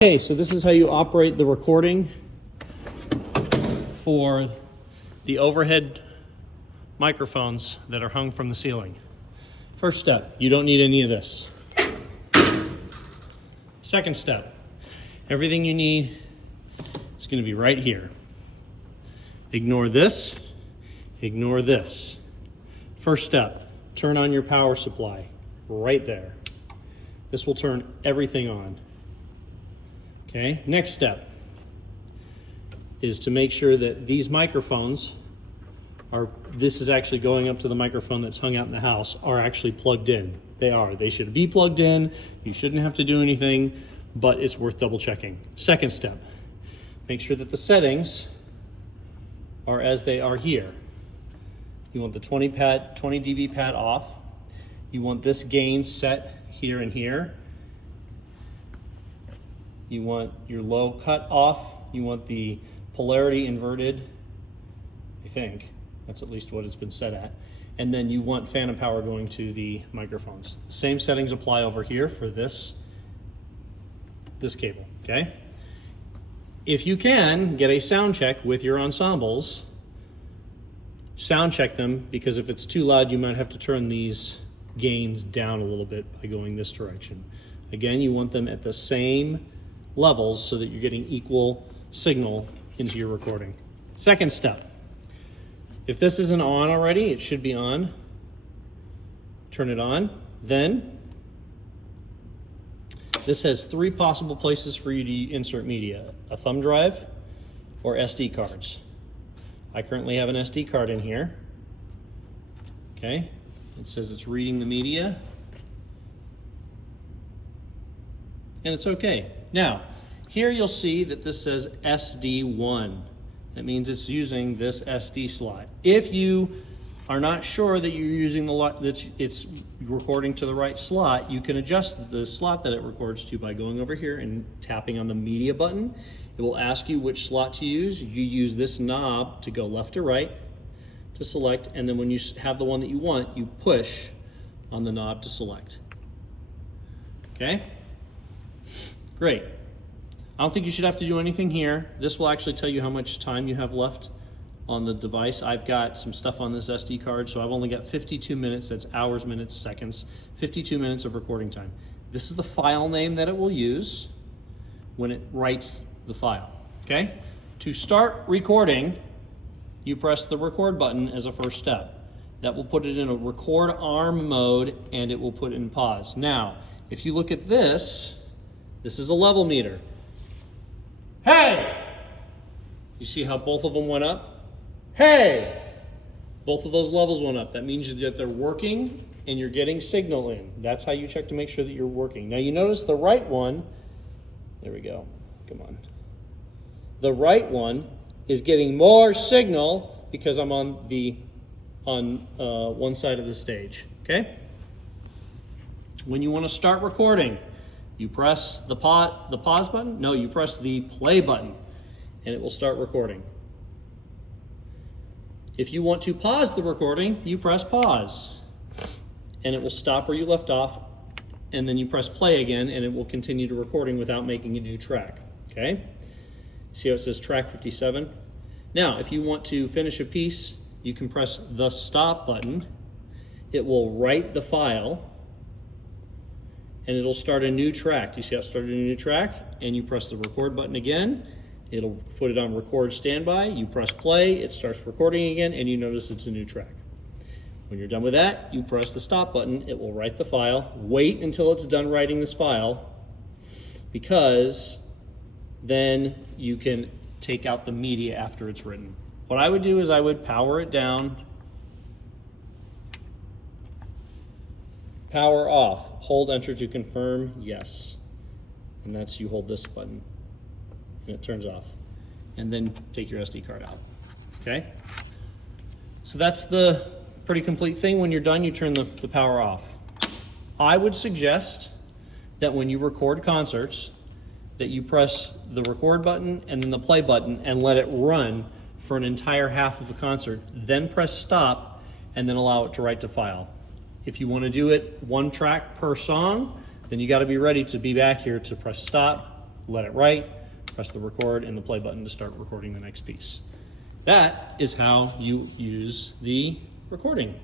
Okay, so this is how you operate the recording for the overhead microphones that are hung from the ceiling. First step, you don't need any of this. Second step, everything you need is going to be right here. Ignore this, ignore this. First step, turn on your power supply right there. This will turn everything on. Okay, next step is to make sure that these microphones this is actually going up to the microphone that's hung out in the house, are actually plugged in. They are. They should be plugged in. You shouldn't have to do anything, but it's worth double checking. Second step, make sure that the settings are as they are here. You want the 20 dB pad off. You want this gain set here and here. You want your low cut off. You want the polarity inverted, I think. That's at least what it's been set at. And then you want phantom power going to the microphones. Same settings apply over here for this cable, okay? If you can, get a sound check with your ensembles. Sound check them, because if it's too loud, you might have to turn these gains down a little bit by going this direction. Again, you want them at the same levels so that you're getting equal signal into your recording. Second step, if this isn't on already, it should be on. Turn it on. Then this has three possible places for you to insert media: a thumb drive or SD cards. I currently have an SD card in here. Okay, it says it's reading the media, and it's okay. Now, here you'll see that this says SD1. That means it's using this SD slot. If you are not sure that you're using it's recording to the right slot, you can adjust the slot that it records to by going over here and tapping on the media button. It will ask you which slot to use. You use this knob to go left or right to select, and then when you have the one that you want, you push on the knob to select. Okay? Great. I don't think you should have to do anything here. This will actually tell you how much time you have left on the device. I've got some stuff on this SD card, so I've only got 52 minutes. That's hours, minutes, seconds. 52 minutes of recording time. This is the file name that it will use when it writes the file, okay? To start recording, you press the record button as a first step. That will put it in a record arm mode, and it will put it in pause. Now, if you look at this is a level meter. Hey! You see how both of them went up? Hey! Both of those levels went up. That means that they're working and you're getting signal in. That's how you check to make sure that you're working. Now you notice the right one, there we go, come on. The right one is getting more signal because I'm on one side of the stage, okay? When you want to start recording, you press the pause button? No, you press the play button, and it will start recording. If you want to pause the recording, you press pause, and it will stop where you left off, and then you press play again, and it will continue to recording without making a new track, okay? See how it says track 57? Now, if you want to finish a piece, you can press the stop button. It will write the file, and it'll start a new track. You see how it started a new track? And you press the record button again. It'll put it on record standby. You press play, it starts recording again, and you notice it's a new track. When you're done with that, you press the stop button. It will write the file. Wait until it's done writing this file, because then you can take out the media after it's written. What I would do is I would power it down, power off, hold enter to confirm, yes. And that's, you hold this button and it turns off. And then take your SD card out, okay? So that's the pretty complete thing. When you're done, you turn the power off. I would suggest that when you record concerts, that you press the record button and then the play button and let it run for an entire half of a concert, then press stop and then allow it to write to file. If you want to do it one track per song, then you got to be ready to be back here to press stop let it write, press the record and the play button to start recording the next piece. That is how you use the recording